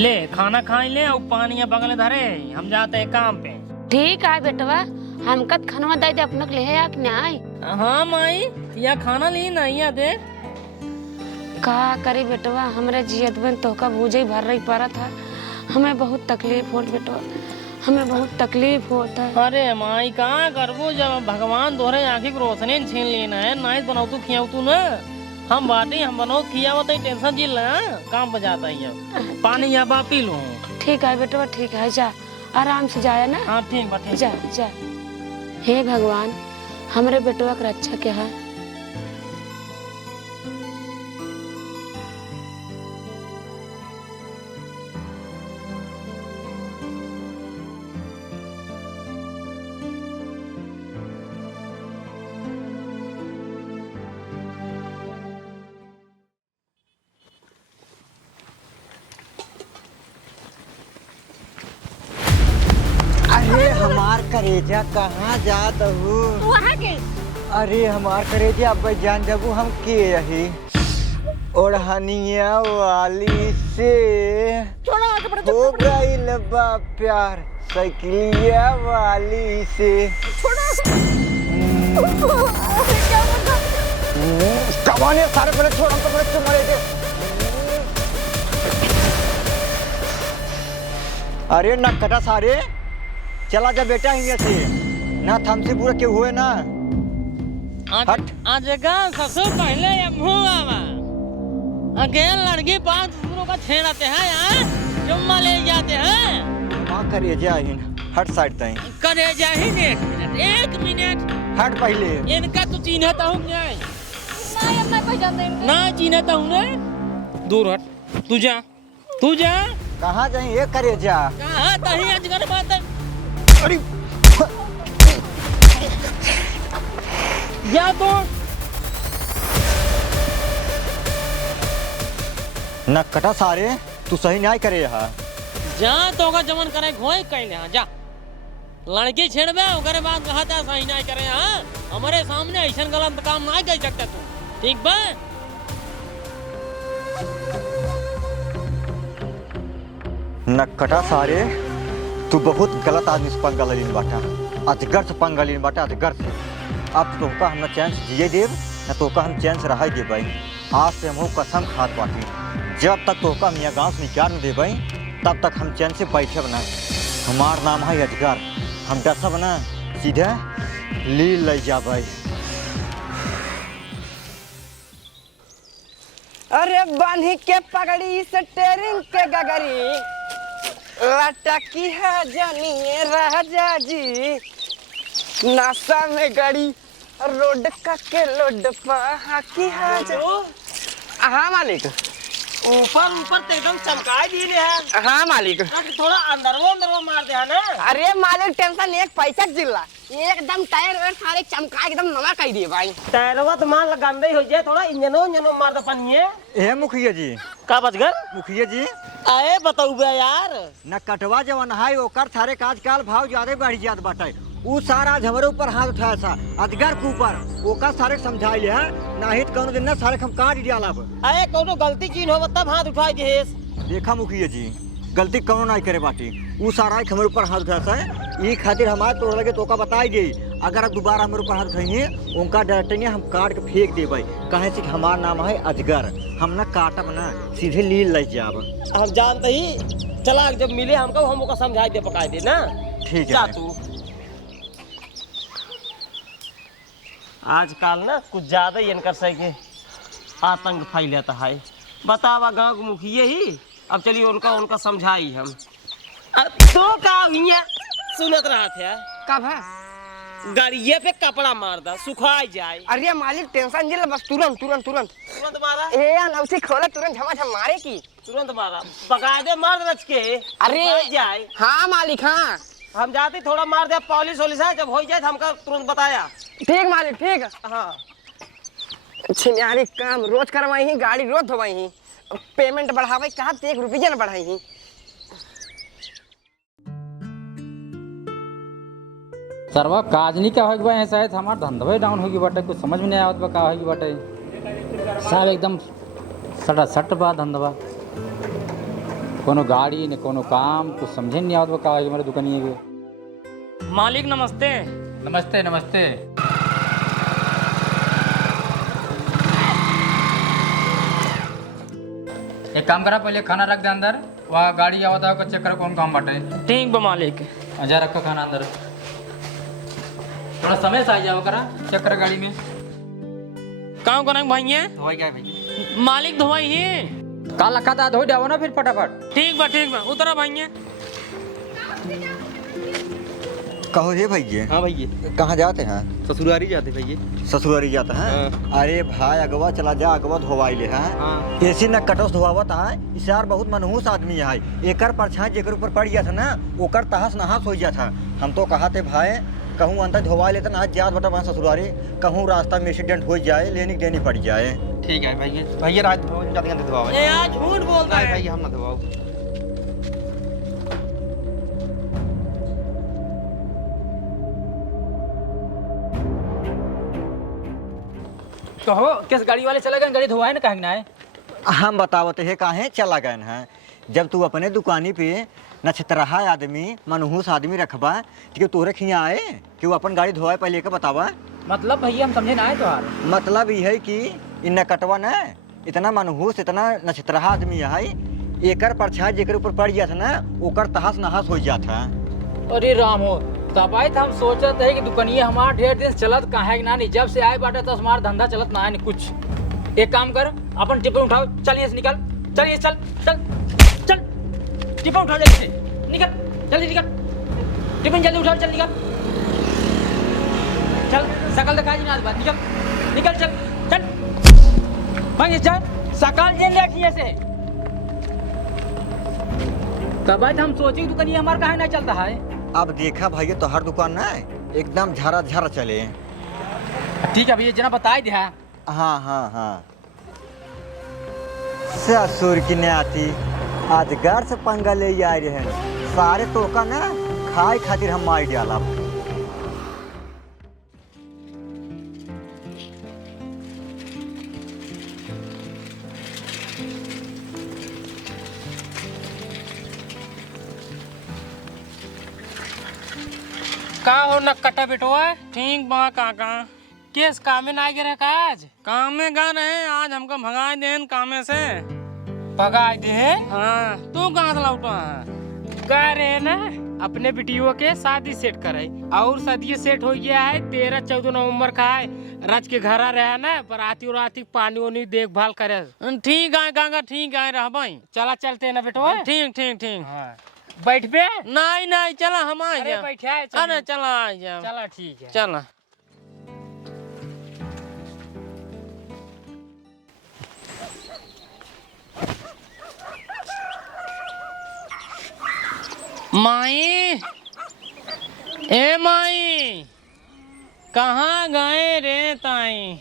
ले खाना खा ले और पानी बगल धरे, हम जाते हैं काम पे। ठीक है बेटवा, हम कद खाना दे दे अपने ले है कि नहीं? हाँ माई, या खाना ली नहीं दे का करे बेटवा, हमरे जियत बन तो का बूझे भर रही पड़ा था। हमें बहुत तकलीफ होत बेटवा, हमें बहुत तकलीफ होता है। अरे माई कहाँ करबो, जब भगवान तोहरे आँखी की रोशनी छीन लेना है, नहीं बनाऊ तू खियाऊ तू ना, हम बाटी हम बनाओ खियावत टेंशन जिल काम बजाता है। पानी या बा पी लूँ। ठीक है बेटवा, ठीक है, जा आराम से जाया ना। हाँ ठीक बात, जा जा। हे भगवान, हमरे बेटवा का रक्षा क्या है। अरे हमार करेजा कहाँ जात हूँ? वहाँ के अरे हमार करेजा अब जान जबू हम के रही ओढ़निया वाली से हो गई बा प्यार, साइकिलिया वाली से। कमाने सारे पहले छोड़, हम तो बड़े से मरे थे। अरे नक्कटा सारे चला जा बेटा, यहाँ से ना थमसे पूरा क्यों हुए ना। हट। आज सबसे पहले अकेले लड़की पांच दूसरों का छेड़ाते हैं यार, जुम्मा ले जाते हैं। माँ करेजा हट साइड तई करे जाही ने एक मिनट हट पहले। इनका तू चिन्हता हूँ क्या? मैं पहचानते हैं। ना चिन्हता हूँ ना, दूर हट। तू जा, तू जा। कहाँ जाए ये करेजा? कहाँ तही अजगर बात है। अरे या तो नक्कटा सारे तू सही न्याय करे यहाँ। जा तो का जमन करे घोय कैले हाँ जा। लड़की छेड़बे ओकरे बाद कहता सही नहीं करे हाँ, हमारे सामने ऐसा गलत काम नहीं कर सकता तू, ठीक बा? नक्कटा सारे तू बहुत गलत आदमी से पंगा लीन बाटा, अजगर से पंगा लीन बाटा, अजगर से। अब तोका हम न चैन से जिए देव न तोका हम चैन से रह दे भाई। आज से हम कसम खात बाटी, जब तक तोका हम यहाँ गाँव से निकाल न दे भाई तब तक हम चैन से बैठे बना। हमार नाम है अजगर, हम डसा बना सीधे ली ले जा भाई। अरे बांधी के पगड़ी से टेरिंग के गगरी लटकी है जानिए राजा जी, नासा में गड़ी रोड का के लोड पा की है जो। हाँ मालिक। ऊपर ऊपर तो एकदम चमका दिए है। हाँ मालिक। थोड़ा अंदरवो मार दे है ना। अरे मालिक टेंशन एक पैसा जिल्ला, एकदम टायर वायर सारे चमका एकदम नवा कर दिए भाई। टायरवा तो मान लगांदे हो जाए, थोड़ा इंजनो मार दे पनिए। ए मुखिया जी। का बचगर? मुखिया जी आए बताऊ बे यार, न कटवा जवन है ओकर थारे आजकल भाव ज्यादा बढ़ जात बाटे। उ सारा आज हमारे ऊपर हाथ उठाया सा अजगर के ऊपर, ओका सारे समझाई है नहीं तो कौनो दिन ना सारे हम काट दिया लब। अरे कोनो गलती चीन हो तब हाथ उठाई देस। देखा मुखिया जी गलती कौनो नहीं करे बाटी, उ सारा हमारे ऊपर हाथ उठाया सा, ये खातिर हमारे तो लगे तो का बताई गई अगर दोबारा हमारे ऊपर हाथ उठाइए उनका डायरेक्ट हम काट के फेंक दे भाई, कहे से कि हमारा नाम है अजगर, हम ना काटब ना सीधे लील ले जाब। हम जानते ही चला जब मिले हमको हम ओका समझाई दे पकाई दे ना। ठीक है जा तू। आजकल ना कुछ ज्यादा ही इनकर सही आतंक फैलता है। बतावा गांव के मुखिया ही, अब चलिए उनका समझाई हम। अब तो का हुआ सुनत रहा थे कब है? गाड़िए पे कपड़ा मार दा सुखाई जाए। अरे मालिक टेंशन जिल्ला, बस तुरंत तुरंत तुरंत तुरंत मारा। ए अनौसी खोला तुरंत झमाझम मारे की। तुरंत मारा पका दे मार रच के। अरे सुखाई जाए। हाँ मालिक हाँ। हम जाते थोड़ा मार दे पॉलिश वॉलिश है, जब हो जाए हमका तुरंत बताया। ठीक मालिक ठीक। हाँ छिनारी काम रोज करवाई ही, गाड़ी रोज धोवाई ही, पेमेंट बढ़ावे कहा 1 रुपया न बढ़ाई ही। सरवा काज नहीं क्या होगी भाई, शायद हमारा धंधा डाउन होगी बाटे, कुछ समझ में नहीं आवत बा का होगी बाटे। सब एकदम सटा सट बा धंधवा। कोनो गाड़ी न कोनो काम कुछ समझे नहीं आवत बा का है हमारे दुकानिए के। मालिक नमस्ते। नमस्ते नमस्ते। एक काम करा, पहले खाना रख दे अंदर, वहाँ गाड़ी आवत है चेक कर कौन काम बाटे। ठीक बा मालिक। जा रखो खाना अंदर, थोड़ा समय से आ जाओ करा, चेक कर गाड़ी में। काम करना भाई धोई क्या भाई? मालिक धोई ही। काल रखा था धोई डालो ना फिर फटाफट। ठीक बा उतरा भाई। कहो रे भैया। हाँ भैया। कहाँ जाते हैं? ससुरारी जाते भैया। ससुरारी जाता है? अरे भाई अगवा चला जा, अगवा धोवाई ले है। ऐसी न कटोस धोवावत है, इस यार बहुत मनहूस आदमी है। एकर परछाई जेकर ऊपर पड़ गया था ना, ओकर तहस नहास हो गया था। हम तो कहा थे भाई कहूँ अंदर धोवा लेते ना, जात बटा वहाँ ससुरारी, कहूँ रास्ता में एक्सीडेंट हो जाए, लेनी देनी पड़ जाए। ठीक है भैया रात जाते धोवा। यार झूठ बोलता है भैया, हम ना धोवाओ। कहो किस गाड़ी वाले चले गए, गाड़ी धोवाए ना कहीं ना है। हम बतावते है काहे चला गए हैं। जब तू अपने दुकानी पे नक्षत्रहा आदमी मनहूस आदमी रखबा तो तोरे खिया आए कि वो अपन गाड़ी धोवाए पहले के बतावा। मतलब भैया हम समझे ना है तो मतलब ये है कि इन कटवा न इतना मनहूस इतना नक्षत्रहा आदमी है, एकर परछाई जेकर ऊपर पड़ गया था ना, ओकर तहस नहास हो जाता है। अरे राम हो तब आए हम सोचत है कि दुकानिया हमारा ढेर दिन चलत कहाँ है ना, नहीं जब से आए बाटे तो हमारा धंधा चलत ना है नहीं कुछ। एक काम कर, अपन टिफिन उठाओ, चलिए से निकल, चलिए चल चल चल, टिफिन उठाओ जल्दी से, निकल जल्दी निकल, टिफिन जल्दी उठाओ, चल निकल, चल सकल दिखा जी ना बात, निकल निकल चल चल भाई चल सकल जेल देखिए से। तब आए हम सोचे दुकानिया हमारा कहाँ ना चलता है। अब देखा भाई तो हर दुकान ना एकदम झरा झरा चले। ठीक है भैया जना बताए दिया। हाँ हाँ हाँ ससुर की न्याती आज घर से पंगा ले आ रहे हैं सारे तो का ना खाए खातिर हम मार डाला। का हो न कटा बेटवा? ठीक बा काका। केस कामे ना गिरे का आज? कामे गा रहे आज हमको भगाए देन कामे से। भगाए दे? हाँ तू कहाँ से लौटा है? कह रहे ना अपने बिटियों के शादी सेट करे और शादी सेट हो गया है 13-14 नवंबर का है। रच के घर रहे ना बराती उराती पानी वानी देखभाल करे। ठीक है काका ठीक है रह भाई। चला चलते ना बेटवा। ठीक ठीक ठीक। हाँ। बैठ पे? नहीं नहीं चला हम आ अरे जा। बैठा है अरे चला आ जा। चला ठीक है। चला। माई ए माई कहाँ गए रे ताई?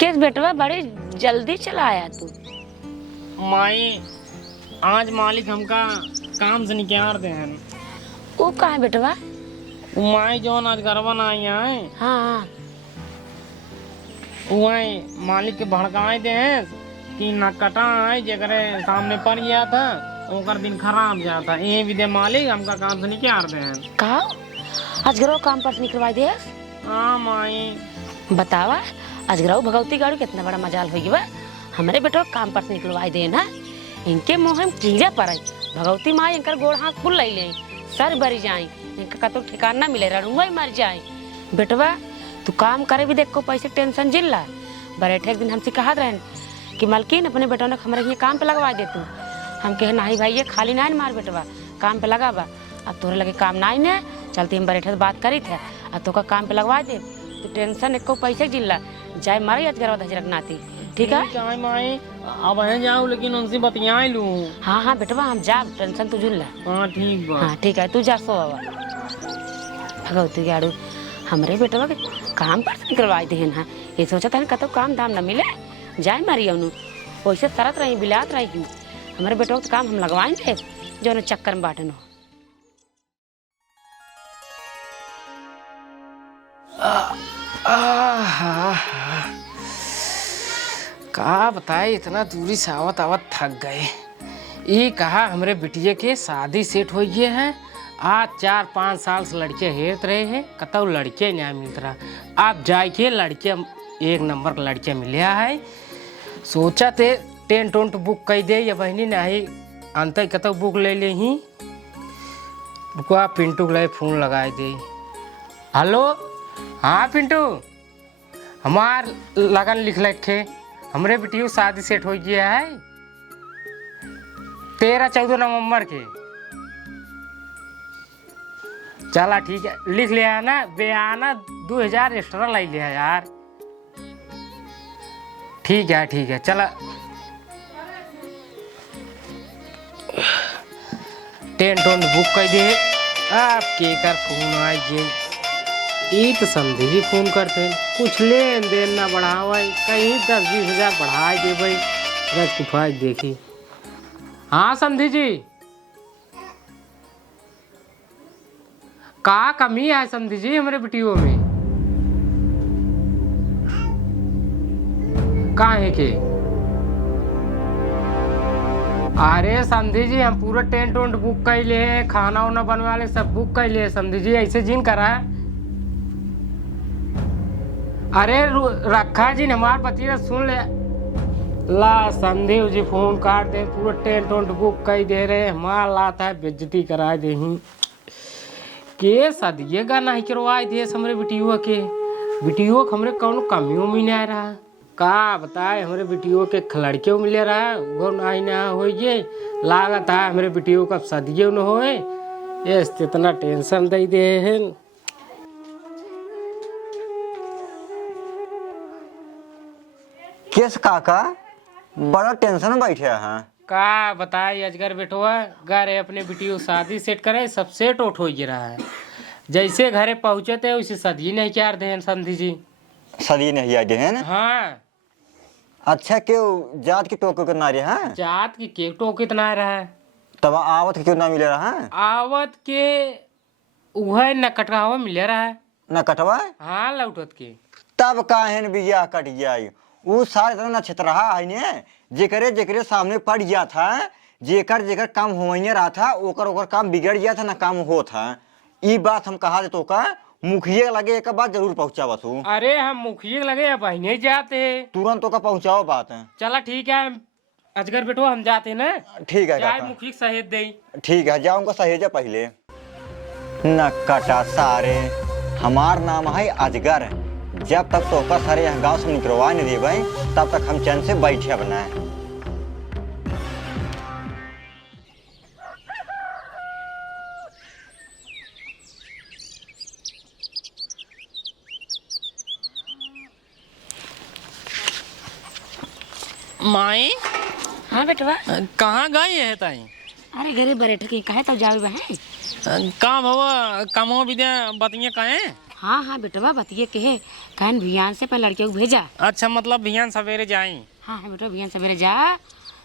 किस बेटवा बड़ी जल्दी चला आया तू? माई आज मालिक हमका काम से निकाल दे हैं। वो कहाँ बेटवा? माई जोन आज गरबा ना आई है हाँ हाँ वही मालिक के भड़काए दे हैं कि नकटा है जगरे सामने पड़ गया था ओकर दिन खराब जाता। ये भी दे मालिक हमका काम से निकाल दे हैं। कहा आज घरो काम पर से निकलवाई दे? हाँ माई बतावा आज घरो भगवती गाड़ी कितना बड़ा मजाल हो गया। हमारे बेटो काम पर से निकलवाई दे ना, इनके मुँह में कीड़े पड़े भगवती माँ इनकर गोड़ हाथ फुल ले ले सर भरी जाए इनका कतो ठिकाना मिले रड़ुआ मर जाए। बेटवा तू काम करे भी देख को पैसे टेंशन जिल्ला बैठे एक दिन हमसे कहा रहन कि मालकिन अपने बेटों ने हमारे यहाँ काम पे लगवा दे तू। हम कहे नहीं भाई ये खाली ना मार बेटवा काम पे लगा बा। अब तोरे लगे काम ना ने चलते हम बैठे बात करी थे अब तो का काम पे लगवा दे तू टेंशन एक पैसे जिल्ला जाए मारे आज करवा दे रखनाती। ठीक है माई अब है जाऊँ लेकिन उनसे बतिया लूँ। हाँ हाँ बेटवा हम जा टेंशन तू जुल्ला। हाँ ठीक बा। हाँ ठीक है तू जा सो बाबा भगवती गाड़ू हमारे बेटवा के काम पर निकलवाई दे ना। ये सोचा था कतो काम दाम न मिले जाए मारी अनु वैसे सरत रही बिलात रही हमारे बेटों का काम हम लगवाएंगे जो न चक्कर में बाटन हो। का बताए, इतना दूरी से आवत आवत थक गए। ये कहा हमरे बिटिया के शादी सेट हो गए हैं। आज 4-5 साल से लड़के हेत रहे हैं, कतौ लड़के नहीं मिलत रहा। आप जाके लड़के एक नंबर का लड़के मिले है। सोचा थे टेंट उंट बुक कर दे या बहनी नहीं अंत कतौ बुक ले ले ही। रुको पिंटू के लिए फोन लगाए दे। हेलो, हाँ पिंटू, हमार लगन लिख लिखे हमरे बेटियों शादी सेट हो गया है 13-14 नवंबर के। चला ठीक है, लिख लिया है ना, बयाना 2000 एक्स्ट्रा लाई लिया यार। ठीक है चला। टेंट उंट बुक कर दे। आप के कर फोन आ गए, ये तो समझे जी फोन करते हैं, कुछ लेन देन ना बढ़ावा, कहीं 10-20 हज़ार बढ़ा दे भाई। रख किफायत देखी। हाँ समझी जी, का कमी है समझी जी हमारे बेटियों में? काहे के? अरे समझी जी हम पूरा टेंट उंट बुक कर लिए, खाना वाना बनने वाले सब बुक कर लिए समझी जी, ऐसे जिन करा है। अरे रखा जी हमारे पति सुन ले ला, संदीप जी फोन काट दे, पूरा टेंट उंट बुक कर दे रहे, हमारा लाता है बेइज्जती करा दे ही के सदिए का नहीं करवाए दे हमारे बिटियों के। बिटियों के हमरे कौन कमी उमी नहीं आ रहा, का बताए हमारे बिटियों के लड़के मिले रहा वो नहीं ना हो ये लागत है हमारे बिटियों का सदिए न होए, ये इतना टेंशन दे दे है। केस काका बड़ा टेंशन में बैठे हैं। का बताए अजगर बेटुआ घरे अपने बिटियों शादी सेट करे, सब सेट उठ हो रहा है। जैसे घरे पहुंचे थे उसे सदी नहीं चार दे समझी जी। सदी नहीं आए हैं ना? हाँ। अच्छा क्यों जात की टोको कितना रहा है? जात की के टोक कितना रहा है? तब आवत के क्यों ना मिले रहा है? आवत के वह न कटवा मिले रहा है। न कटवा? हाँ लौटत के। तब काहे बिया कट जाये, वो सारे तरह नक्षत्र रहा है ने जेकरे जेकरे सामने पड़ गया था, जेकर जेकर काम हो रहा था ओकर ओकर काम बिगड़ गया था, ना काम हो था। ये बात हम कहा तो का मुखिया लगे एक बात जरूर पहुंचावा तू। अरे हम मुखिया लगे अब नहीं जाते, तुरंत तो का पहुंचाओ बात है। चला ठीक है अजगर बेटो हम जाते ना। ठीक है चाहे मुखिया सहेज दे। ठीक है जाऊंगा सहेजा पहले। न कटा सारे हमार नाम है अजगर, जब तक तो का सारे यहाँ गाँव से निकलवा नहीं देवे तब तक हम चैन से बैठे बनाए। माई हाँ बेटवा। कहाँ गई है ताई? अरे घरे बैठ के कहे तब जावे बहन। का भवा कमो विद्या बतिया कहे? हाँ बेटवा बतिए कहे कहन भियान से पहले लड़के को भेजा। अच्छा मतलब भियान सवेरे जाई? हाँ बेटवा भियान सवेरे जा,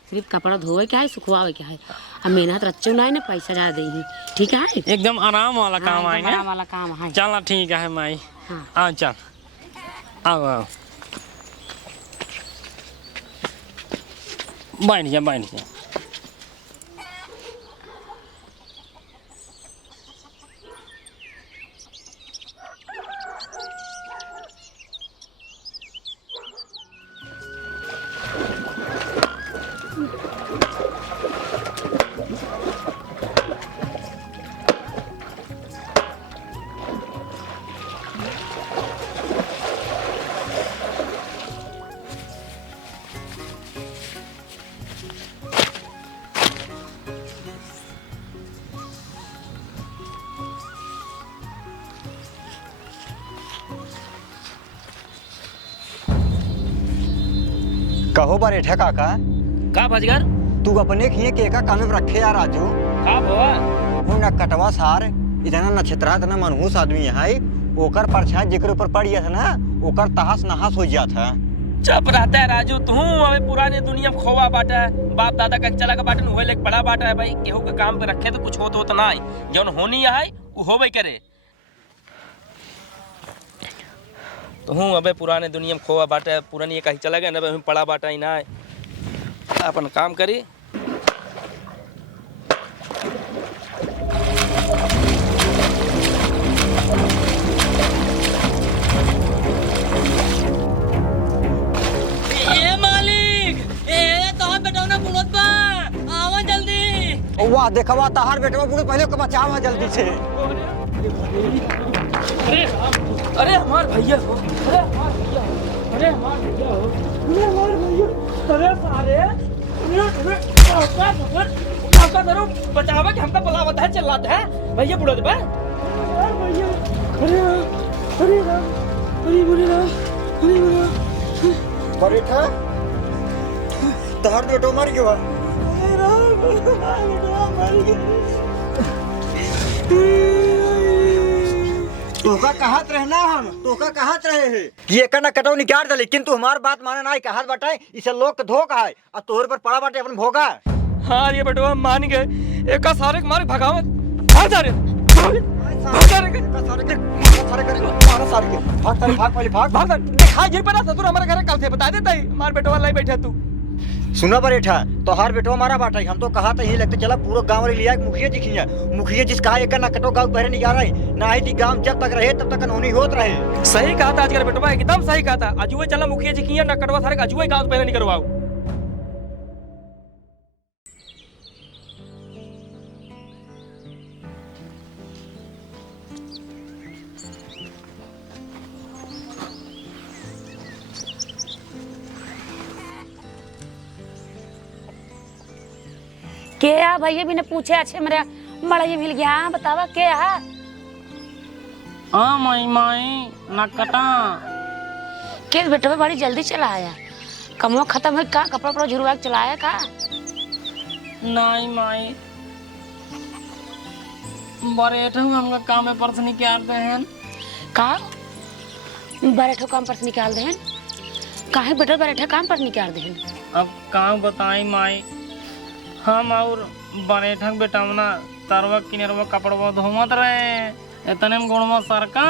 सिर्फ कपड़ा धोवे क्या है सुखवावे क्या है, अब मेहनत रच्चो ना है ना पैसा ज्यादा दे। ठीक है एकदम आराम वाला काम हाँ, आई आराम वाला काम है। चल ठीक है माई। हाँ। आओ चल आओ बैठ जा बैठ जा। कहो बारे ठे काका का बजगर तू अपने खिए के का काम में रखे यार राजू। का भवा वो न कटवा सार इतना नक्षत्र इतना मनहूस आदमी है, ओकर परछाई जेकर ऊपर पड़ गया था ना ओकर तहस नहस हो गया था। चुप रहता है राजू, तू हमें पुराने दुनिया में खोवा बाटा है, बाप दादा का चला का बाटन हुए लेक पड़ा बाटा है भाई। केहू का काम पे रखे तो कुछ हो तो ना जौन होनी है वो होबे करे। तो हूँ अबे पुराने दुनिया में खोआ बाटा पुरानी ये कहीं चला गया ना अबे पड़ा बाटा ही ना है अपन काम करी। वाह देखा वाह तहार बेटवा पूरे पहले को बचावा जल्दी से। अरे हमार भैया हो, अरे हमार भैया हो, अरे हमार भैया हो, अरे हमार भैया, अरे सारे आपका करो बचावा कि हमका बुलावत है चिल्लाते हैं भैया बुढ़ा दे भैया। अरे अरे अरे बरेठा तहार बेटवा मर गया। तोका कहत रहना हम तोका कहत रहे है कि एक ना कटौ निकाल दे लेकिन तू हमार बात माने ना कहत बाटे इसे लोग के धोखा है और तोहर पर पड़ा बाटे अपन भोगा। हाँ ये बेटवा मान गए एक का सारे के मारे भगावत भाग जा रे भाग जा रे भाग पहले भाग भाग दिखाई जे पड़ा ससुर हमारे घर कल से बता देता ही मार बेटवा लाई बैठा तू। सुना बरेठा तोहार बेटवा हमारा बाटा हम तो कहा था यही लगता चला पूरा गांव वाले लिया मुखिया जी खिया मुखिया जिस कहा एक ना कटो गांव बहरे नहीं जा रही ना ही गांव जब तक रहे तब तक कानूनी होत रहे। सही कहा था आजकल बेटवा एकदम सही कहा था अजुए चला मुखिया जी किया ना कटवा सारे अजुए गांव पहले नहीं करवाओ। क्या भैया भी ने पूछे अच्छे मेरा बड़ा ये मिल गया बतावा क्या है। माई माई नकटा केस बेटा बड़ी जल्दी चला आया कमवा खत्म है का कपड़ा पड़ा झुरवा के चलाया का। नहीं माई बरेठा हमका काम में पर्स निकाल दे हैं का बरेठो काम पर निकाल दे काहे बेटा बरेठा काम पर निकाल दे। अब काम बताई माई हम और बरेठक बेटावना तरवा किनरवा कपड़वा धोमत रहे इतने में गोड़वा सरका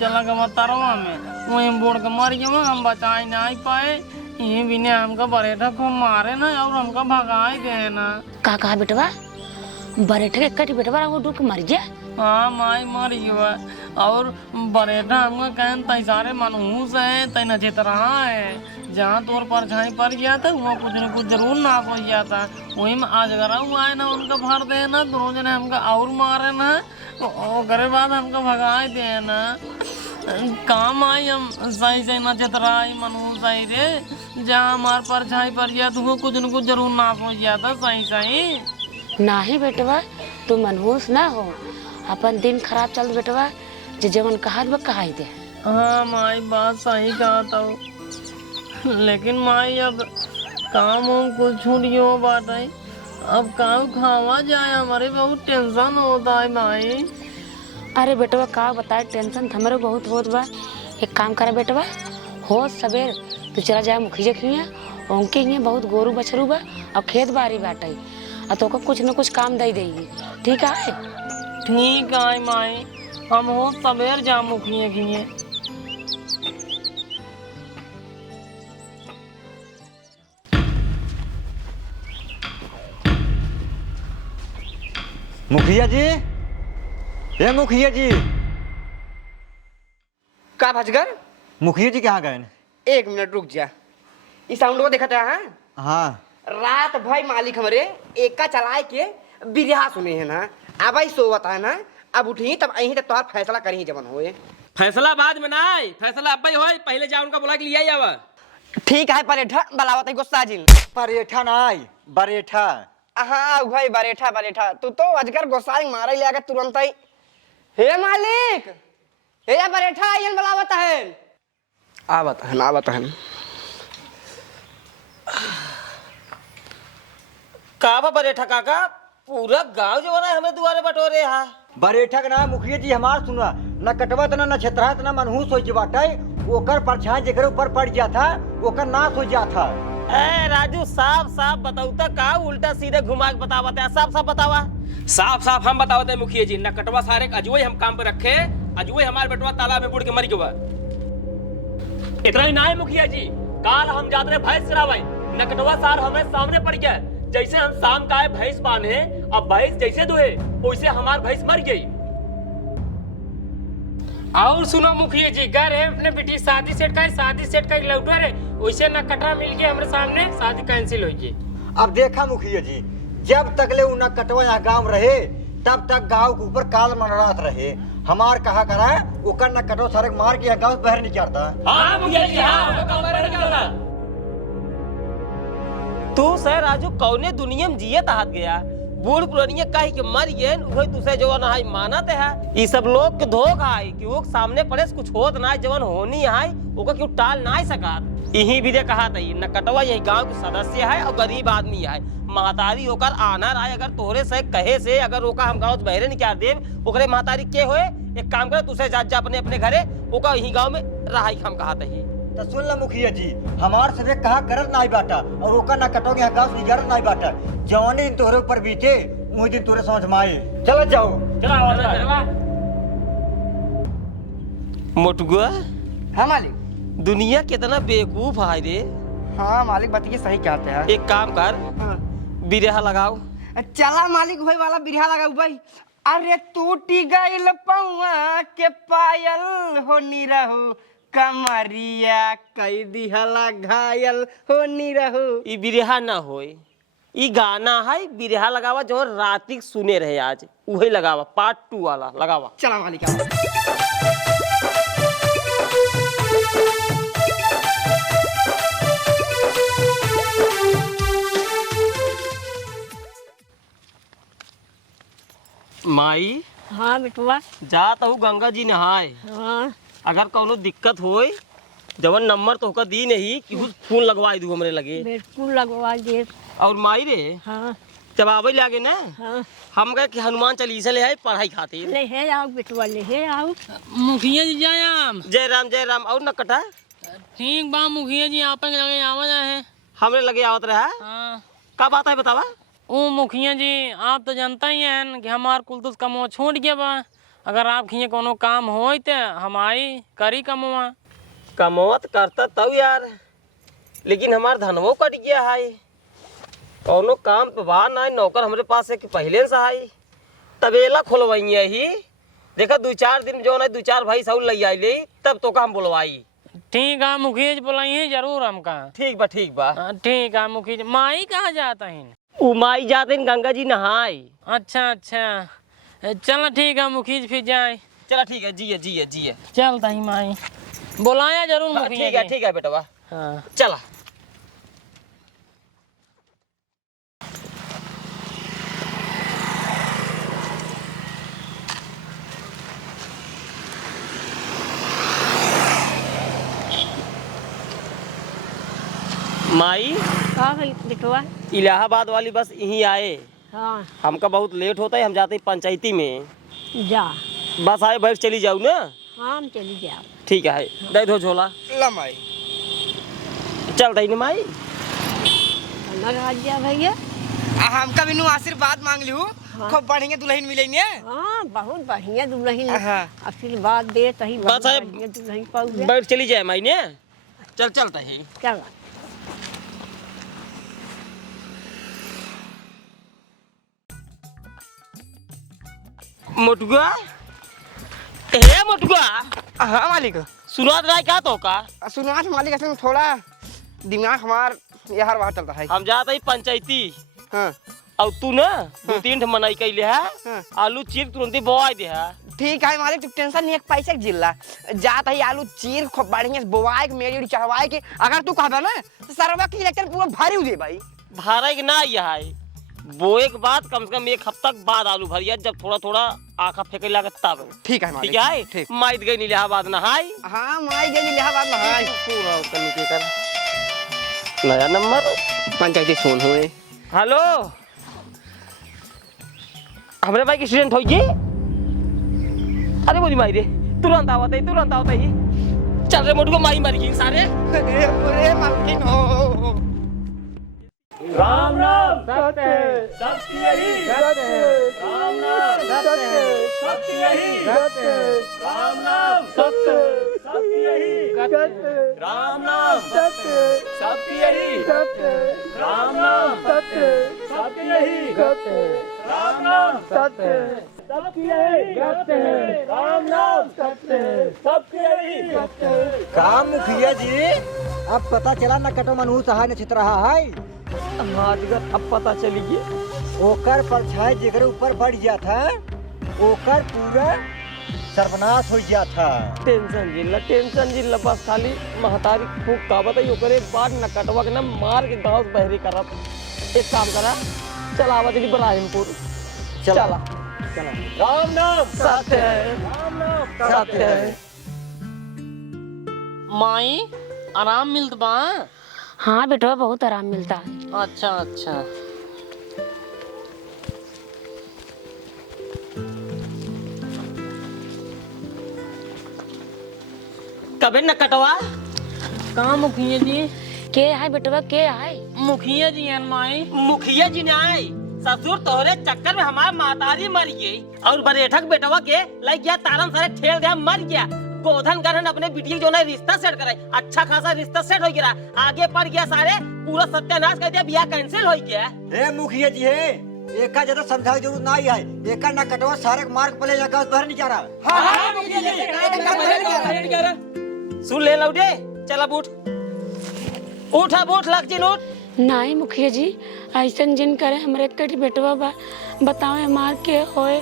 चला गवा तरवा में वही बोड़ के मर गया हम बचाई नहीं पाए ये बिना हमका बरेठक को मारे ना और हमका भगाई दे ना। का कहा बेटवा बरेठक एक बेटवा वो डूब के मर गया। हाँ माई मर गया और बरेठा हमका कहन तई सारे मनहूस है तई नचेत रहा है जहाँ तोर परछाई पड़ गया था वहाँ कुछ न कुछ जरूर नाश हो गया था वही में आज अगर आए ना उनका भर दे ना दोनों जने हमका और मारे ना और बाद हमका भगाए दे ना काम आई हम सही से नचेत रहा मनहूस सही रे जहाँ हमार परछाई पड़ गया तो वो कुछ न कुछ जरूर नाश हो गया था सही सही। नहीं बेटवा तू मनहूस ना हो अपन दिन खराब चल बेटवा जवन कहा कहा दे। हाँ माई बात सही कहा था लेकिन माई अब काम हम कुछ छूट गयो बात है अब काम खावा जाए हमारे बहुत टेंशन होता है माई। अरे बेटवा का बताए टेंशन हमारे बहुत होत बा एक काम करे बेटवा हो सवेर तू चला जाए मुखिया खिया उनके लिए बहुत गोरू बछरू बा और खेत बाड़ी बाटे और तो कुछ न कुछ काम दे देगी ठीक है। ठीक है माई हम हो सवेर जा मुखिया खिए। मुखिया जी ए मुखिया जी का भजगर मुखिया जी कहाँ गए। एक मिनट रुक जा इस साउंड को देखा था। हाँ रात भाई मालिक हमारे एक का चलाए के बिरहा सुने है ना अब आई सोवत है ना अब उठी तब अही तक तोहार फैसला करी जवन होए। फैसला बाद में ना आए फैसला अब ही होए पहले जा उनका बुला के लिया जावा। ठीक है परेठा बलावत है गुस्सा जिन परेठा ना आई बरेठा। हाँ भाई बरेठा बरेठा तू तो अजगर गोसाई मारे ले आके तुरंत ही हे मालिक हे बरेठा आयन बलावत है आवत है का बा बरेठा काका पूरा गांव जो है हमें दुआरे बटोरे हा। बरेठा का नाम मुखिया जी हमार सुना न कटवत न क्षेत्रात न मनहूस हो बाटे ओकर परछाई जेकर ऊपर पड़ गया था ओकर नाश हो गया था। ए राजू साफ साफ बताऊ तो का उल्टा सीधे घुमा के बतावत है साफ साफ बतावा। साफ साफ हम बतावते मुखिया जी न कटवा सारे अजुए हम काम पे रखे अजुए हमारे बेटवा तालाब में बुड़ के मर गया। इतना ही ना है मुखिया जी, काल हम जाते भैंस चरावे, नकटवा सार हमें सामने पड़ गया। जैसे हम शाम का भैंस बांधे, अब भैंस जैसे दुहे वैसे हमार भैंस मर गई। और सुनो मुखिया जी, घर है अपने बेटी शादी सेट का है, शादी सेट का लौटा है, वैसे न कटरा मिल गया हमारे सामने, शादी कैंसिल हो गई। अब देखा मुखिया जी, जब तक ले उना कटवा यहाँ गाँव रहे तब तक गाँव के ऊपर काल मंडरात रहे। हमार कहा करा ओकर न कटो सड़क मार के गाँव से बाहर निकलता। हाँ मुखिया जी, हाँ निकलता। तू सर राजू कौने दुनिया में जिये तहत गया, बूढ़ पुरानिया कही के मर गए, वही तुसे जवन है मानत है। ये सब लोग के धोखा है कि वो सामने पड़े से कुछ होत ना जवन होनी है, ओका क्यों टाल ना सका। यही भी दे कहा था न कटवा यही गांव के सदस्य है और गरीब आदमी है। महतारी होकर आना रहा, अगर तोहरे से कहे से अगर ओका हम गाँव से बहरे निकाल दे, ओकरे महतारी के होए, एक काम करे तुसे जा अपने अपने घरे, ओका यही गाँव में रहा हम कहा था। तो सुन ला मुखिया जी, हमार सबे कहा करत नहीं बाटा और ओका ना कटोगे यहाँ गाँव से निगरत नहीं बाटा। जवानी दिन तोहरे ऊपर बीते, वही दिन तोरे समझ में आए। चलो जाओ। चला मोटुआ, हाँ मालिक। दुनिया कितना बेवकूफ है रे। हाँ मालिक, बताइए सही कहते हैं। एक काम कर, बिरहा लगाओ। चला मालिक, वही वाला बिरहा लगाऊ भाई। अरे टूटी गइल पौआ के पायल हो निरहु, कमरिया कई दिहला घायल हो निरहु। ई बिरहा ना होए, ई गाना है। बिरहा लगावा जो रातिक सुने रहे आज, वही लगावा, पार्ट 2 वाला लगावा। चला मालिक। माई, हाँ बेटुआ। जात हूँ गंगा जी नहाए। हाँ अगर कौनो दिक्कत होए, जवन नंबर तो होकर दी नहीं कि फोन लगवा दू हमरे लगे। बिल्कुल लगवा दे। और माई रे, हाँ जब आवे लागे ना, हाँ हम कहे कि हनुमान चालीसा ले आए पढ़ाई खातिर। ले है आओ बेटुआ, ले है आओ। मुखिया जी जायाम। जय राम। और न कटा ठीक बा मुखिया जी, आपन लगे आवा है। हमरे लगे आवत रहा। हाँ का बात है बतावा। ओ मुखिया जी, आप तो जानता ही हैं कि हमार कुल तो कमवा छूट गया बा। अगर आप खिए कोनो काम होई ते हम आई करी कमवा। कमौत करता तब यार, लेकिन हमार धनवो कट गया है। कौनो काम पे बाहर ना, नौकर हमरे पास है कि पहले से आई। तबेला खुलवाई ही, देखा 2-4 दिन जो ना 2-4 भाई सब लग आई, तब तो का हम बुलवाई। ठीक है मुखिया जी, बुलाइए जरूर हमका। ठीक बा ठीक बा। ठीक है मुखिया जी। माई कहाँ जाता है? उमाई जाते गंगा जी नहाए। अच्छा अच्छा, चलो ठीक है मुखिया जी, फिर जाए। चला ठीक है, जिये। चलता ही माई, बुलाया जरूर मुखिया जी। ठीक है बेटवा। हाँ चला। माई, हाँ भाई बेटुआ। इलाहाबाद वाली बस यहीं आए। हाँ हमका बहुत लेट होता है, हम जाते हैं पंचायती में। जा। बस आए बैठ चली जाऊ ना। हाँ हम चली जाओ। ठीक है, दे दो झोला। ला माई। चल रही ना माई। लगा दिया भैया। हमका भी आशीर्वाद मांग लिहू। खूब बढ़िया दुल्हन मिलेंगे। हाँ बहुत बढ़िया दुल्हन। हाँ। आशीर्वाद दे तही बस आए दुल्हन पाऊ। बैठ चली जाए माई ने। चलता है। चल। मोटुआ, मोटुआ। हाँ मालिक। सुनात रहा क्या तो का? सुनात मालिक, असल में थोड़ा दिमाग हमार यार बाहर चलता है। हम जाते ही पंचायती। हाँ। और तू ना 2-3 मनाई कैले है। हाँ। आलू चीर तुरंत बोआई दे है। ठीक है मालिक, तू टेंशन नहीं है, पैसे जिल्ला जात है। आलू चीर खूब बढ़िया बोवाए के मेरी चढ़वाए के, अगर तू कहबा ना तो सरवा की इलेक्शन पूरा भारी हो जाए भाई। भारा के ना यह है, बोए के बाद कम से कम 1 हफ्ता बाद आलू भरिया, जब थोड़ा आँखा फेंके लगा तब। ठीक है मालिक। ठीक है। ठीक। माइत गई इलाहाबाद नहाई। हाँ माई गई इलाहाबाद नहाई। पूरा कनिके कर नया नंबर पंचायती फोन हुए। हेलो, हमरे भाई की स्टूडेंट होगी। अरे बोली माई रे, तुरंत आवत है। चल रे मोटू को माई मर गई सारे। अरे मालकिन हो। राम सत्य यही राम सत्य यही राम सत्य सबकी यही राम नाम सबकी यही राम नाम सबकी यही राम नाम सबकी यही राम नाम सबकी यही। काम मुखिया जी अब पता चला न कटो मनहू सहाय न छित रहा है। महाजगत अब पता चली गई। ओकर परछाई जेकर ऊपर बढ़ गया था ओकर पूरा सर्वनाश हो गया था। टेंशन जिल्ला बस खाली महतारी खूब काबत है ओकरे बाद न कटवा के न मार के गांव से बहरी करब। एक काम करा चल आवा दिली इब्राहिमपुर चला राम नाम सत्य है राम नाम सत्य है। माई आराम मिलत बा? हाँ बेटवा बहुत आराम मिलता है। अच्छा अच्छा। कबे न कटवा कहाँ मुखिया जी? के है बेटवा के है? मुखिया जी हैं माई। मुखिया जी ने आए ससुर तोहरे चक्कर में हमार मातारी मर गई और बरेठक बेटवा के लग गया तारन सारे ठेल दिया मर गया। गोधन गरहन अपने बिटिया जो ना रिश्ता सेट करे अच्छा खासा रिश्ता सेट हो गया आगे पड़ गया सारे पूरा सत्यानाश कर दिया बियाह कैंसिल हो गया। हे मुखिया जी हे एका ज्यादा समझाए जरूरत नहीं है। एका न कटवा सारे मार्ग पले जाकर बाहर नहीं जा रहा। सुन ले लौटे चल अब उठ अब उठ लग जिन उठ। नहीं मुखिया जी ऐसन जिन करे हमरे कटी बेटवा बा बताओ हमार के होए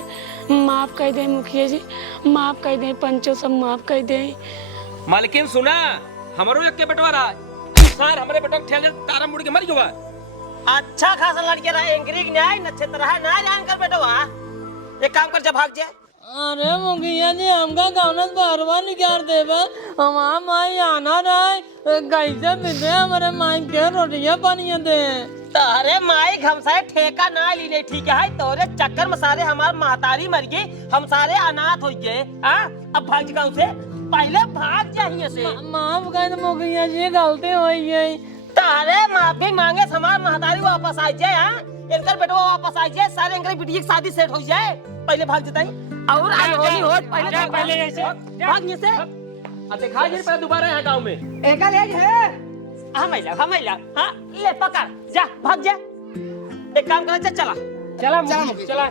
माफ कर दे मुखिया जी माफ कर दे पंचो सब माफ कर दे। मालकिन सुना हमारो एक के बेटवा रहा सर हमारे बेटवा ठेल दे तारा मुड़ के मर गया। अच्छा खासा लड़के रहा एंग्री न्याय नक्षत्र रहा ना जान कर बेटवा एक काम कर जब भाग जाए। अरे मुखिया जी हमका गाँव बारवा निकाल देबा हमारा माई आना रहे कैसे मिले हमारे माई के रोटियां पानिया दे। तारे माई हम सारे ठेका ना ली नहीं ठीक है तोरे चक्कर में सारे हमार महतारी मर गई हम सारे अनाथ हो गए। अब भाग गाँव से पहले भाग जाइए से माफ कर दे मुखिया जी गलती हो गई। तारे माफी मांगे हमार महतारी वापस आ जाए। इनकर बेटवा वापस आ जाए सारे इनकर बिटिया की शादी सेट हो जाए पहले भाग जाता और अनहोनी हो पहले ऐसे भाग से देखा जी पहले दोबारा यहाँ गाँव में एक लेज है हम ले पकड़ जा भाग जा एक काम कर चला चला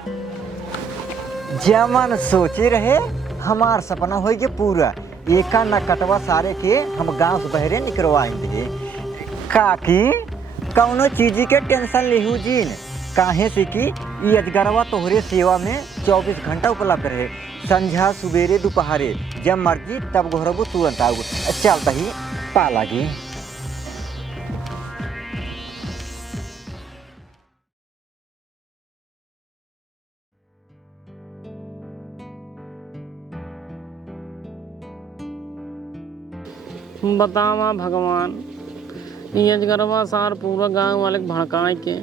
जमन सोचे रहे हमार सपना हो गया पूरा। एका न कटवा सारे के हम गांव से बहरे निकलवाएंगे। काकी कौनो चीज के टेंशन लेहू जीन काहे से कि ये अजगरवा तोहरे सेवा में 24 घंटा उपलब्ध रहे संझा सुबेरे दोपहरे जब मर्जी तब घरबो तुरंत आओ चलता ही पा लागी। बतावा भगवान ये अजगरवा सार पूरा गांव वाले भड़काए के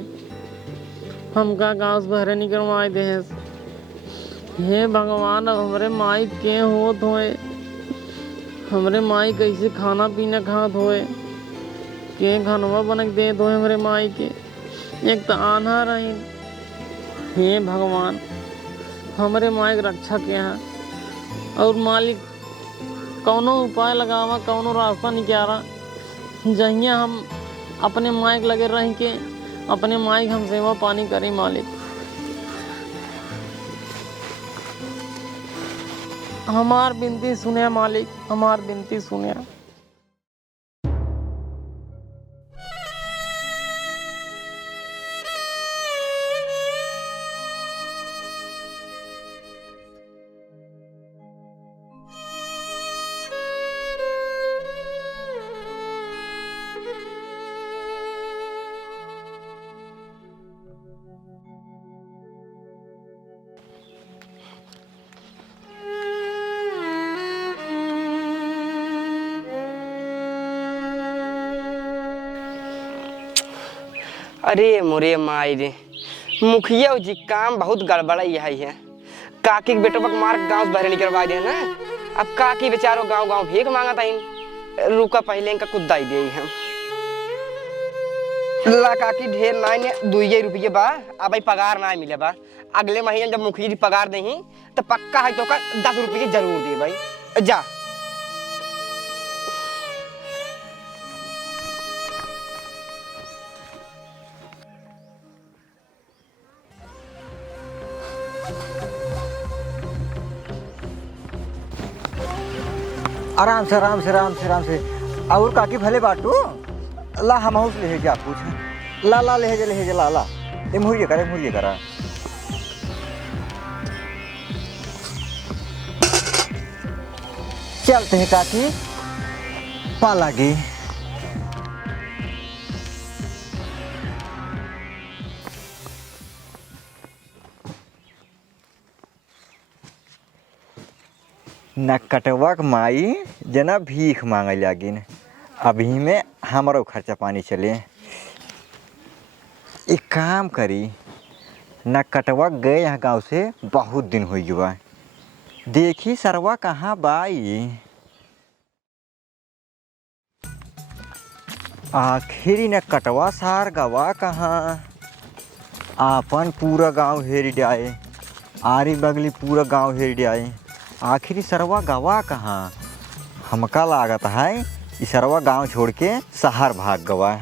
हमका गांव से बहरे नहीं करवाए दे। हे भगवान अब हमरे माई के होत होए हमरे माई कैसे खाना पीना खात होए के घनवा बनक देत होए हमरे माई के एक तो आना रही। हे भगवान हमरे माई के रक्षा के यहाँ और मालिक कौनो उपाय लगावा कौनो रास्ता निकाला जहिया हम अपने माइक लगे रह के अपने माइक हम सेवा पानी करी मालिक। हमार बिनती सुने मालिक हमार बिनती सुने। अरे मोरे माई रे मुखिया जी काम बहुत गड़बड़ा यही है। काकी के बेटो मार गांव से बाहर निकलवा दे ना। अब काकी बेचारो गांव गांव भीख मांगा था इन रुका पहले इनका कुद्दा ही दे हम ला काकी ढेर ना ने 2 रुपये बा अब भाई पगार ना मिले बा अगले महीने जब मुखिया जी पगार देही तो पक्का है तो का 10 रुपये जरूर दे भाई जा। आराम से आराम से आराम से आराम से। और काकी भले बाटू ला हम हाउस ले जा कुछ ला ला ले जा ला ला ये मुहरिया करा चलते हैं काकी पा लागी। न कटवक माई जना भीख मांगे लागिन अभी में हमारो खर्चा पानी चले। एक काम करी न कटवक गए यहाँ गांव से बहुत दिन हो गया देखी सरवा कहाँ बाई आखिरी न कटवा सार गवा कहाँ आपन पूरा गांव हेरी डाए आरी बगली पूरा गांव हेरी डाए आखिरी सरवा गवा कहाँ हमका लागत है इस सरवा गांव छोड़ के शहर भाग गवा।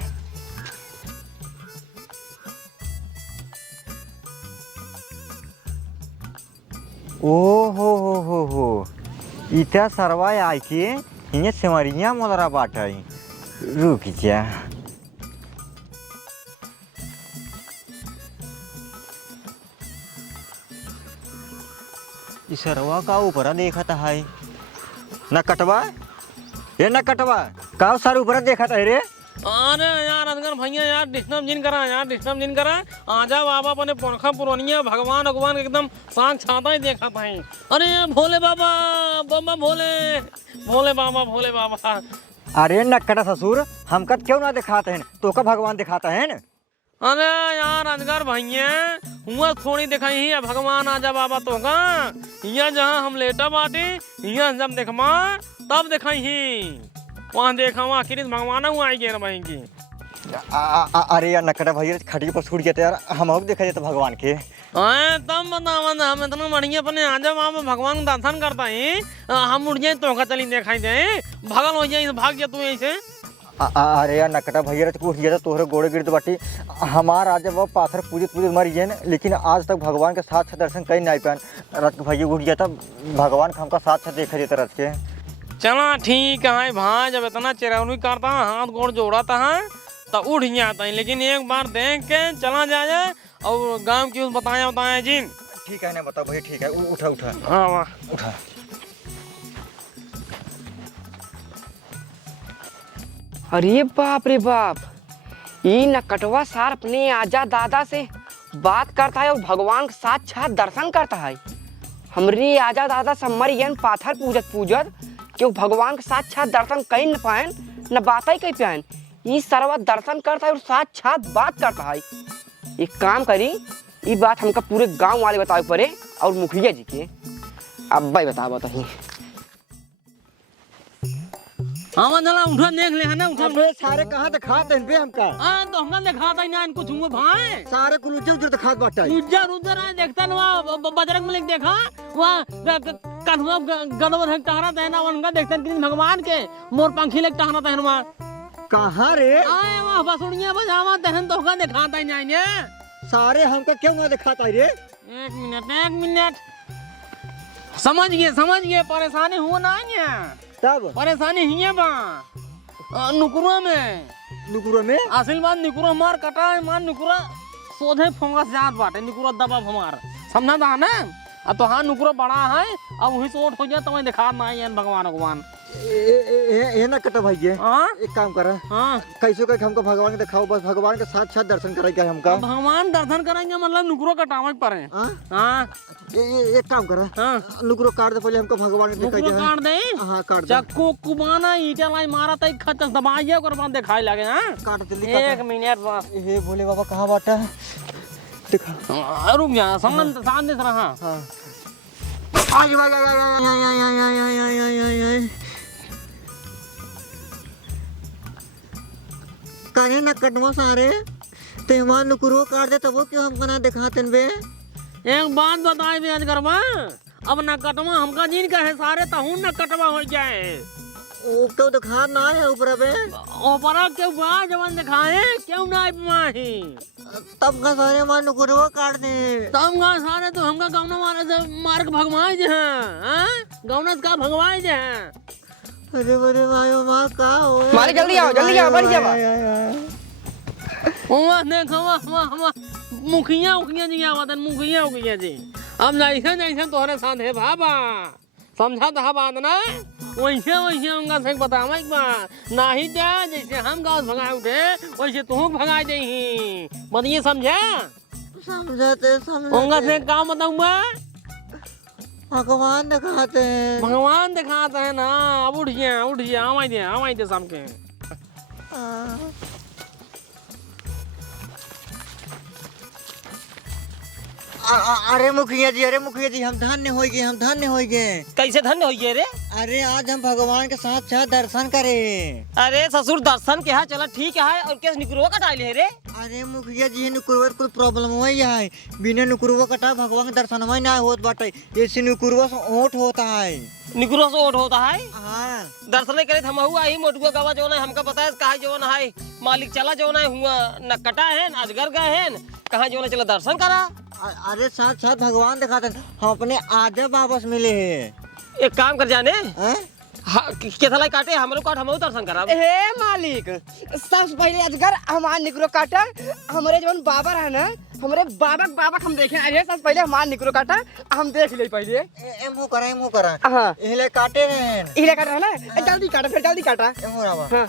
ओ हो इतना सरवा आई के इन्हें सेवरिया मोलरा बाटाई रुक जा सरवा का ऊपर देखा था है न कटवा ये न कटवा का सर ऊपर देखा था रे। अरे यार अनगर भैया यार डिस्टर्ब जिन करा आजा बाबा अपने पंखा पुरानिया भगवान भगवान एकदम सांग छाता ही देखा था। अरे भोले बाबा बम्बा भोले बाबा। अरे न कटा ससुर हमका क्यों ना दिखाते हैं तो का भगवान दिखाता है न। अरे यार अनगर भैया हुआ थोड़ी दिखाई ही भगवान आजा बाबा तो का यहाँ जहाँ हम लेटा बाटे यहाँ जब देखमा तब दिखाई ही वहाँ देखा वहाँ आखिर भगवान हुआ आई गया भाई की। अरे यार नकटा भैया खटिया पर छूट गया यार हम और देखा जाता भगवान के। तब बतावा हम इतना बढ़िया अपने आजा बाबा भगवान का दर्शन करता है हम उठ जाए तो का चली दिखाई दे भगल हो जाए भाग जा तू ऐसे। अरे यार नकटा भैया उठ गया तोहरे गोड़े गिर बाटी हमार आज वो पाथर पूजे मर गए लेकिन आज तक भगवान के साथ दर्शन कहीं नहीं पान रात के भैया उठ गया था भगवान का हमका साथ देखा जाता रात के। चला ठीक है भाई जब इतना चिरौनी करता हाथ गोड़ जोड़ाता है तो उठ जाता है लेकिन एक बार देख के चला जाए और गांव की बताया जी। ठीक है ना बताओ भैया ठीक है उठा हाँ वाह उठा। अरे बाप ये नकटवा सार अपने आजा दादा से बात करता है और भगवान का साक्षात दर्शन करता है। हमरे आजा दादा सम्मर यन पाथर पूजत कि वो भगवान का साक्षात दर्शन कहीं न पाए न बात ही कहीं पाए ये सर्व दर्शन करता है और साक्षात बात करता है। एक काम करी ये बात हमका पूरे गांव वाले बताए पड़े और मुखिया जी के अब भाई बताइए। हाँ चला उठा देख ले है ना उठा सारे कहाँ दिखाते हैं हमका तो हमका दिखाता ही ना इनको छूंगे भाई सारे को उज्जर दिखात बाटा उज्जर है देखता ना वहाँ बजरंग में देखा वहाँ कन्हुआ गदवा है टहरा देना उनका देखते हैं भगवान के मोर पंखी लेके टहरा देना वहाँ कहाँ रे आए वहाँ बसुड़िया बजावा तहन तो का दिखाता ही नहीं ने सारे हमका क्यों ना दिखाता रे। एक मिनट समझ गए परेशानी हुआ ना है तब परेशानी ही बा नुकुरा में असल बात निकुरा मार कटा मार निकुरा सोधे फंगस जात बाटे निकुरा दबा हमार समझा था ना तो हाँ नुकुरा बड़ा है अब वही सोट हो जाए तो मैं दिखा ना है भगवान ये ना कटा भाई एक काम करा हाँ कैसे कह हमको भगवान के दिखाओ बस भगवान के साथ दर्शन करेंगे हमका भगवान दर्शन करेंगे मतलब नुकुरो कटावे पड़े। हाँ एक काम करा हाँ नुकुरो काट दे पहले हमको भगवान के नुकुरो काट दे हाँ काट दे चक्कू कुबाना ईटा लाई मारा तई खच दबाइए और बाद दिखाई लगे। हाँ काट जल्दी एक मिनट बस ये भोले बाबा कहाँ बाटा है दिखा रुक जा शांत रहा। हाँ कहे न कटवा सारे तेहवान नुकुरो काट दे तब क्यों हमको ना दिखाते बे। एक बात बताए बे अजगरवा अब न कटवा हमका जीन का है सारे तहु न कटवा हो जाए क्यों दिखा ना है ऊपर बे ऊपर क्यों बा जवन दिखाए क्यों ना माही तब का सारे मान नुकुरो काट दे तब का सारे तो हमका गौना मारे से मार्ग भगवान जे हैं। हां गौना का भगवान जे हैं अरे अरे मायो माँ का हो मालिक जल्दी आओ बढ़ जाओ। वाह देखो वाह मुखिया जी आवत मुखिया जी अब जैसे तोहरे साथ है बाबा समझा था बात ना वैसे उनका से बतावा एक बार नहीं जा जैसे हम गाँव भगाए उठे वैसे तू भगा दे बताइए समझा समझाते उनका से काम बताऊंगा भगवान दिखाते हैं ना अब उठ गया आवाज दे शाम के अरे मुखिया जी हम धन्य हो गए कैसे धन्य होइए रे? अरे आज हम भगवान के साथ साथ दर्शन करे। अरे ससुर दर्शन के है चला ठीक है और केस निकरो कटाई ले रे। अरे मुखिया जी नुकुरवा कोई प्रॉब्लम हुआ है बिना नुकुरवा कटा भगवान के दर्शन में ना होत बाटे ऐसे नुकुरवा से ओट होता है निकरो से ओट होता है। हाँ दर्शन करे हम हुआ ही मोटुआ गवा जो है हमका पता है कहा जो है मालिक चला जो है हुआ न कटा है न अजगर गए हैं कहाँ जो चला दर्शन करा। अरे साथ साथ भगवान दिखाते हम अपने आजा वापस मिले हैं। एक काम कर जाने केथला काटे हमरो काट हमहु दर्शन करा। हे मालिक सबसे पहले अजगर हमार निकरो काटा हमारे जवन बाबा रहे ना हमारे बाबा हम देखे अरे सबसे पहले हमार निकरो काटा हम देख ले पहले एमो करा हां इहले काटे हैं इहले काटा ना जल्दी काटा फिर जल्दी काटा एमो रावा हां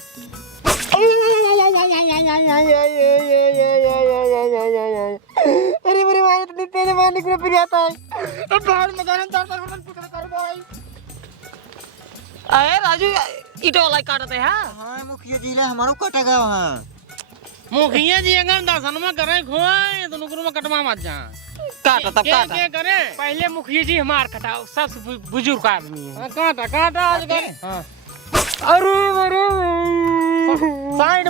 अरे मेरे भाई इतने तेरे मार निकरो फिर आता है अब बाहर में गरम दर्शन कर भाई। अरे राजू ईटो वाला काटते हैं। हाँ मुखिया जी ने हमारो कटेगा वहाँ मुखिया जी अगर दर्शन में करे खोए तो नुकुर में कटवा मत जा काटा तब काटा क्या करे पहले मुखिया जी हमार कटाओ सबसे बुजुर्ग आदमी है। काटा आजकल अरे साइड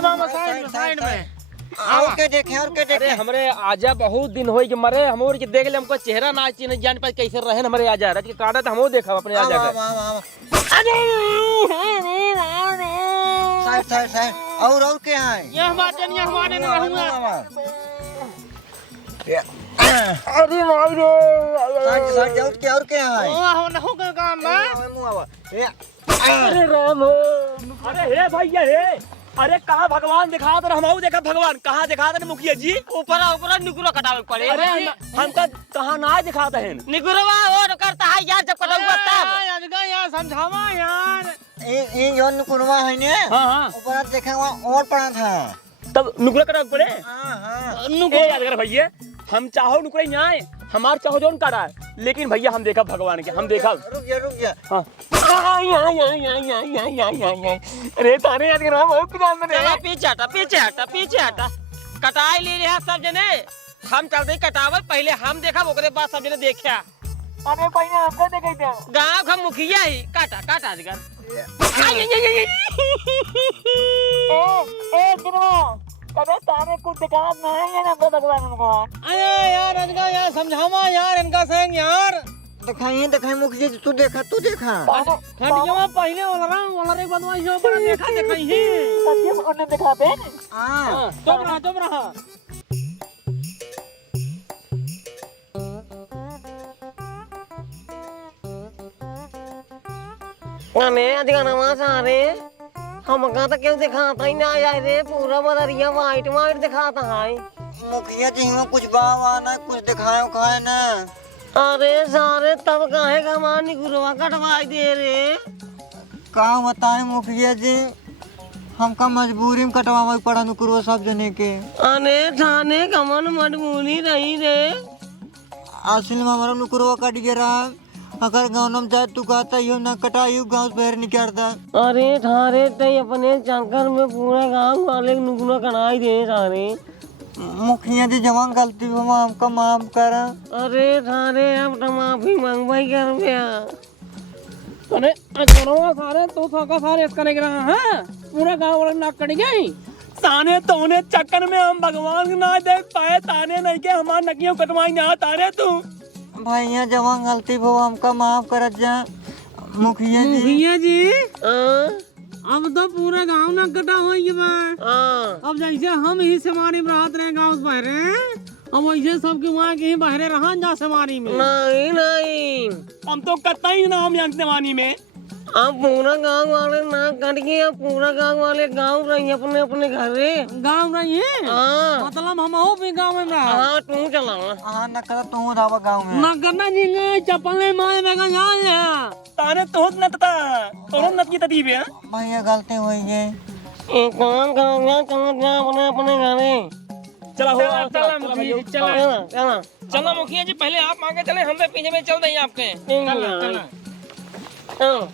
में और के देखे हमरे आजा बहुत दिन होई के मरे हमोर के देख ले हमको चेहरा ना नहीं जान पाए कैसे रहे हमारे आजा रज के काटा तो हमो देखा अपने आजा के साइड और क्या है यह बात नहीं हमारे में रहूंगा अरे भाई रे साइड और क्या है हो ना हो काम ना अरे राम अरे हे भैया हे अरे कहाँ भगवान दिखा तो हम देखा भगवान कहाँ दिखा दे मुखिया जी ऊपर निकुरा कटावे पड़े। अरे हमका कहाँ ना दिखाता है निकुरवा और करता है यार जब कटाऊंगा तब अजगा यार समझावा यार ये जो नुकुरवा है ने हाँ ऊपर देखे वहाँ और पड़ा था तब नुकरा कटावे पड़े। हाँ याद कर भैया हम चाहो नुकरे न्याय हमार चाहो जोन काटा है लेकिन भैया हम देखा भगवान के हम देखा रुक जा हाँ अरे तारे याद करा बहुत प्यार में चला पीछे हटा कटाई ले रहे सब जने हम चलते कटावल पहले हम देखा ओकरे बाद सब जने देखा। अरे पहले हमको देखे थे गांव का मुखिया ही काटा अजगर ए गिरवा कबे तारे कुछ दिखा नहीं है ना भगवान उनको अरे यार अजगा यार समझावा यार इनका संग यार दिखाई मुखिया जी तू देखा हटिया पहले वाला रे बदमाश जो पर देखा दिखाई ही सत्य उन्हें दिखाते हाँ चुप रहा अने अधिकाना सारे हमका तो क्यों दिखाता ही ना आया रे पूरा बदरिया वाइट दिखाता है मुखिया जी हुआ कुछ बावा ना कुछ दिखाए खाए ना अरे सारे तब काहे का हमारी गुरुआ कटवाई दे रे का बताए मुखिया जी हमका मजबूरी में कटवावे पड़ा नुकुरवा सब जने के अने थाने कमन मजबूरी रही रे असल में हमारा नुकुरवा कट गया अगर गाँव में जाए तू कहता यो ना कटायू गाँव से बाहर निकलता अरे थारे ते अपने चक्कर में पूरा गांव वाले नुकना कनाई दे सारे मुखिया जी जवान गलती हुआ हमका माफ करा अरे थारे अब तो माफी मांगवाई कर गया अरे अजगरवा सारे तू थका सारे इसका नहीं रहा है पूरा गांव वाला नाक कट गई ताने तोने चक्कर में हम भगवान ना देख पाए ताने नहीं के हमार नकियों कटवाई ना ताने तू भैया जवान गलती हुआ हमका माफ कर जा मुखिया जी अब तो पूरा गांव ना कटा हो अब जैसे हम ही समारी में रहते रहे गाँव से बहरे अब वैसे सबके वहाँ के ही बहरे रहा जा समारी में नहीं हम तो कतई ना हम यहाँ देवानी में अब पूरा गांव वाले ना कट के अब पूरा गांव वाले गांव रही अपने अपने घरे। गाँव रही हाँ मतलब हम हो भी गाँव में रहा हाँ तू चला हाँ न कर तू रावा गाँव में ना करना जी चप्पल मारे में जान ले ताने तो नतता तोरो नत की तदीब है भैया गलती हुई है। काम करेंगे चलो जा अपने अपने घरे। चला हो चला मुखिया जी चला चला चला चला मुखिया जी पहले आप आगे चले हम तो पीछे में चल देंगे आपके। चलो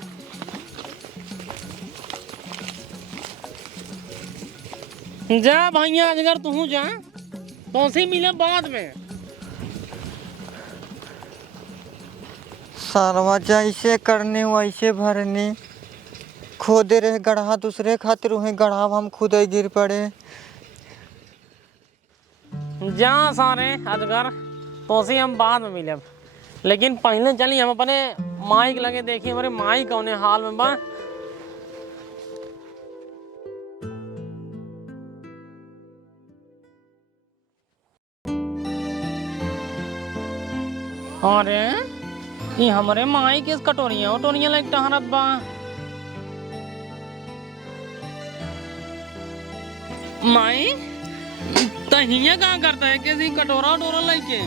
जा भैया अजगर तू जा तो से मिले बाद में। सारवा जैसे करने वैसे भरने खोदे रहे गढ़ा दूसरे खातिर वही गढ़ा हम खुद ही गिर पड़े। जा सारे अजगर तो से हम बाद में मिले लेकिन पहले चली हम अपने माइक लगे देखिए हमारे माई कौन हाल में बा। अरे ये हमारे माई किस कटोरियाँ वटोरियाँ लाइक टहरत बा। माई तहिया कहाँ करता है किसी कटोरा वटोरा लेके।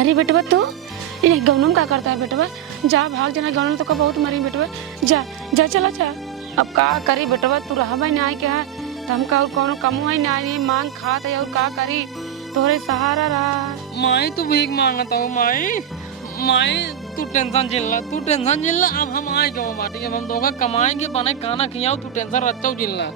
अरे बेटवा तो ये गौनम का करता है बेटवा, जा भाग जाना गौनम तो का बहुत मरी बेटवा, जा जा चला जा। अब का करी बेटवा, तू रहा भाई ना के है तो हम का कौन कमुआ ना मांग खात है और का करी तोहरे सहारा रहा। माई तू भीख मांगता हो माई। माई तू टेंशन झेलना तू टेंशन झेलना। अब हम आए क्यों बाटी अब हम दोगा कमाएंगे बने खाना खियाओ तू टेंशन रचो झेलना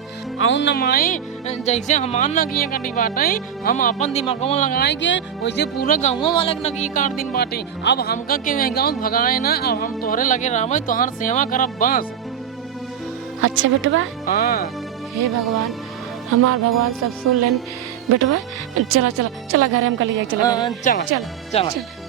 आऊ न माई। जैसे हमार न किए कटी बाटे हम अपन दिमाग में लगाएंगे वैसे पूरा गाँव वाले न किए काट दिन बाटे। अब हमका के गाँव भगाए ना अब हम तोहरे लगे रह तोहर सेवा करब बस। अच्छा बेटवा हाँ हे भगवान हमार भगवान सब सुन लेन बेटवा। चला चला चला घर हम कल जाए चला चला चला चला चला।